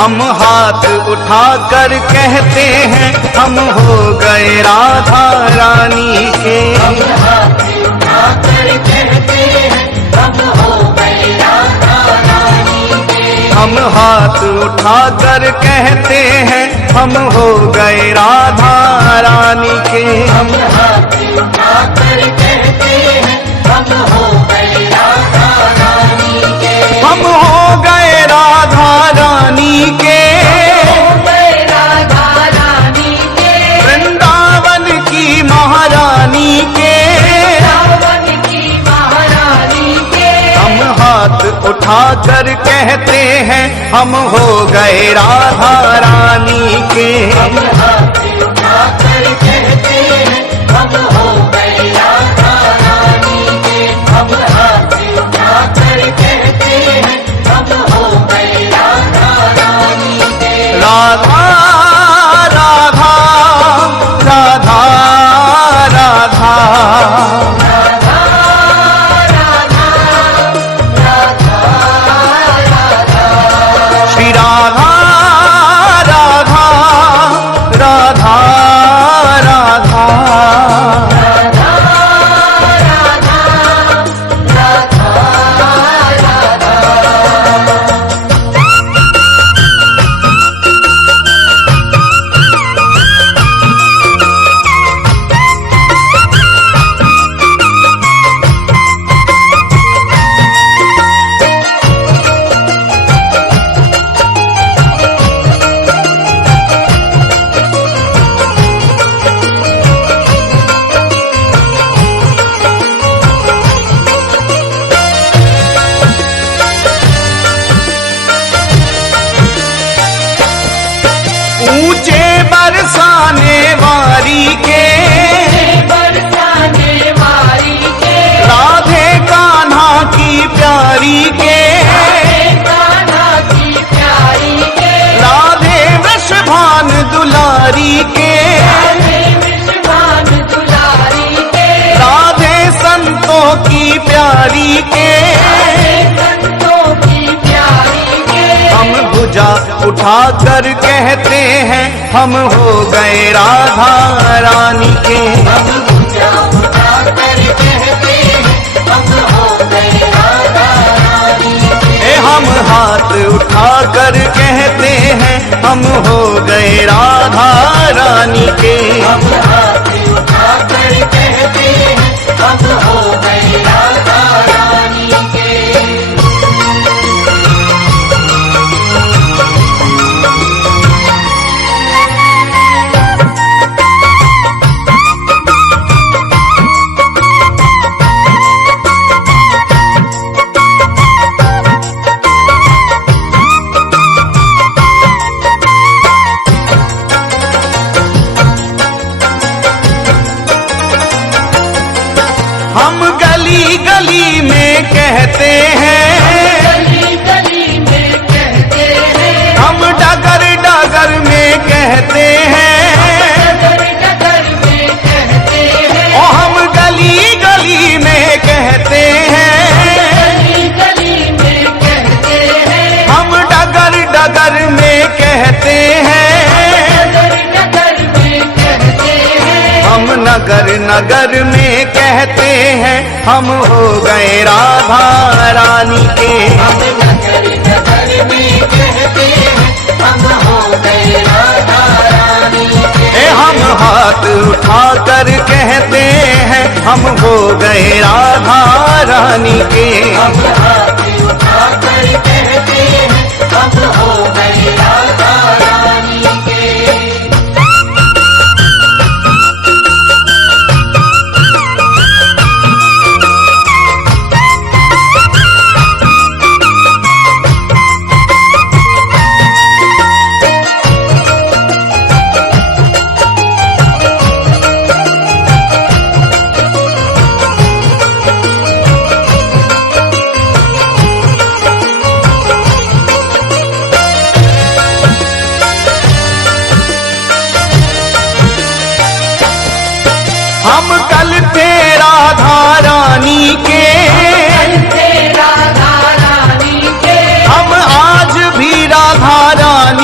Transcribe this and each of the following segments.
हम हाथ उठाकर कहते हैं हम हो गए राधा रानी के। हम हाथ उठाकर कहते हैं हम हो गए राधा रानी के। हम हाथ उठाकर कहते हैं हम हो गए राधा रानी के। हम हाथ उठाकर कहते हैं हम हो गए राधा रानी के। हम हो गए राधा रानी के। हो गए राधा रानी के। वृंदावन की महारानी के। वृंदावन की महारानी के। हम हाथ उठाकर कहते हैं हम हो गए राधा रानी के। हम हाथ उठाकर कहते हैं हम हो गए राधा रानी के। हम हाथ उठाकर कहते हैं हम हो गए राधा रानी के। राधा राधा राधा राधा राधा राधा राधा राधा। श्री राधा राधा राधा राधा। राधा राधा राधा राधा। ऊंचे बरसाने वारी के। बरसाने वाली के। राधे कान्हा की प्यारी के। कान्हा की प्यारी के। राधे वृषभान दुलारी के। राधे विश्वान दुलारी के। राधे संतों की प्यारी के। राधे संतों की प्यारी के। हम भुजा उठाकर कहते हैं हम हो गए राधा रानी के। हम भुजा उठाकर कहते हैं हम हो गए राधा रानी के। हम हाथ उठाकर कहते हैं हम हो गए राधा रानी के। हम हाथ उठाकर कहते हैं हम हो गए राधा रानी के। हम गली गली में कहते हैं। गली गली में कहते हैं। हम डगर डगर में कहते हैं। डगर डगर में कहते हैं। ओ हम गली गली में कहते हैं। गली गली में कहते हैं। हम डगर डगर में कहते हैं। डगर डगर में कहते हैं। हम नगर नगर में कहते हैं हम हो गए राधा रानी के। हम नगर नगर में कहते हैं हम हो गए राधा रानी के। हम हाथ उठाकर कहते हैं हम हो गए राधा रानी के। हम हाथ उठाकर कहते हैं हम हो गए राधा रानी के। हम कल थे राधा रानी के। राधा रानी के। हम आज भी राधा रानी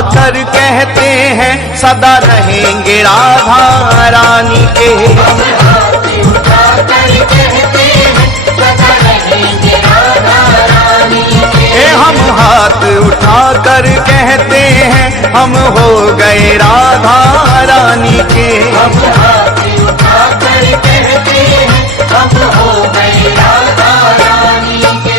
उठाकर कहते हैं सदा रहेंगे राधा रानी के। हम हाथ उठाकर कहते हैं सदा रहेंगे राधा रानी के। हम हाथ उठाकर कहते हैं हम हो गए राधा रानी के। हम हाथ उठाकर कहते हैं हम हो गए राधा रानी के।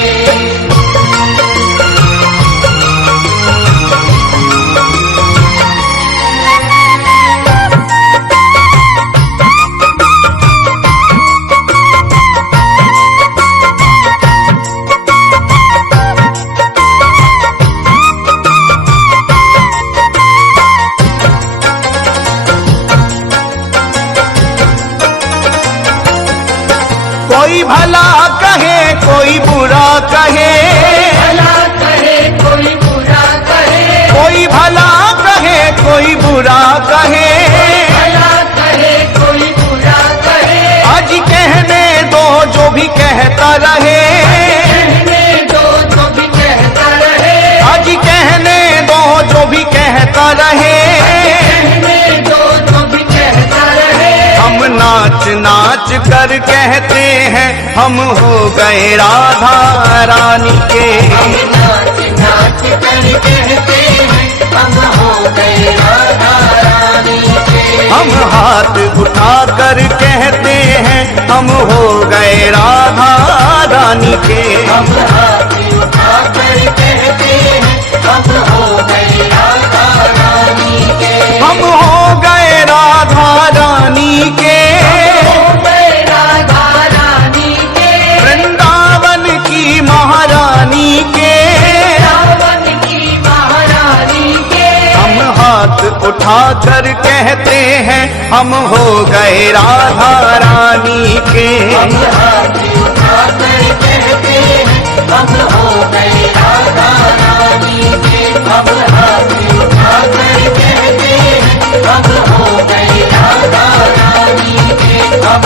कोई भला कहे कोई बुरा कहे, भला कहे कोई बुरा कहे, कोई भला कहे कोई बुरा कहे, भला कहे कोई बुरा कहे। आज कहने दो जो भी कहता रहे, कहने दो जो भी कहता रहे, आज कहने दो जो भी कहता रहे। कहने दो जो भी कहता रहे। हम नाच नाच कर कहते हैं हम हो गए राधा रानी के। हम नाच नाच कर कहते हैं हम हो गए राधा रानी के। हम हाथ उठाकर कहते हैं हम हो गए राधा रानी के। हम हाथ उठाकर कहते हैं हम हो गए राधा रानी के। हम हो गए राधा रानी के। हो गए राधा रानी के। वृंदावन की महारानी के। रावण की महारानी के। हम हाथ उठाकर कहते हैं हम हो गए राधा रानी के। हम हाथ उठाकर कहते हैं हम हो गए राधा रानी के। हम हाथ उठाकर कहते हैं हम हो गए राधा रानी के। हम